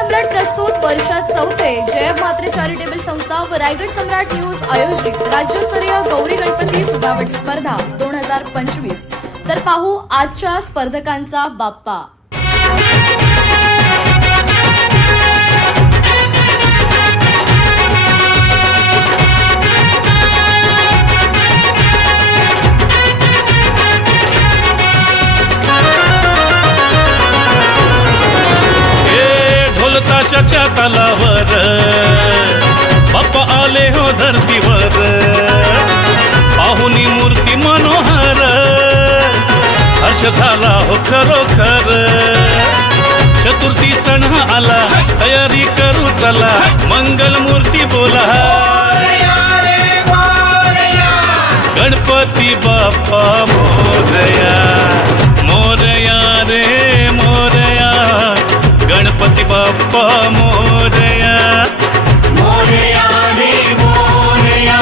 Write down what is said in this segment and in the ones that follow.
सम्राट प्रस्तुत वर्षात चौथे जय म्हात्रे चॅरिटेबल संस्था व रायगड सम्राट न्यूज आयोजित राज्यस्तरीय गौरी गणपती सजावट स्पर्धा 2025। तर पाहू आजच्या स्पर्धकांचा बाप्पा। ताशाच्या तालावर बाप्पा आले हो धरतीवर, पाहुनी मूर्ती मनोहर, हर्ष झाला हो खरोखर। चतुर्थी सण आला, तयारी करू चला, मंगल मूर्ती बोला, गणपती बाप्पा मोरया, मोरया रे मोरया, गणपती बाप्पा मोरया, मोरया रे मोरया,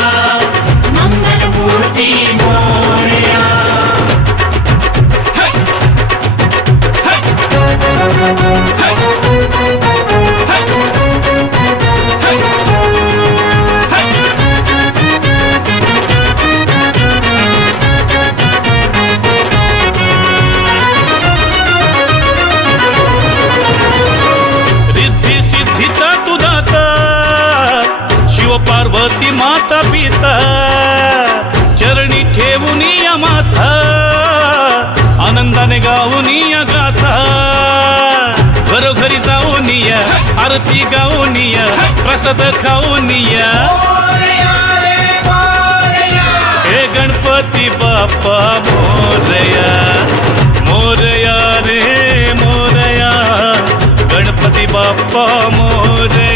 मंगल मूर्ती मोरया। पार्वती माता पिता चरणी ठेवून या माथा, आनंदाने गाऊन या गाथा, घरोघरी जाऊन या, आरती गाऊन या, प्रसाद खाऊन या, हे गणपती बाप्पा मोरया, मोरया रे मोरया, गणपती बाप्पा मोरया।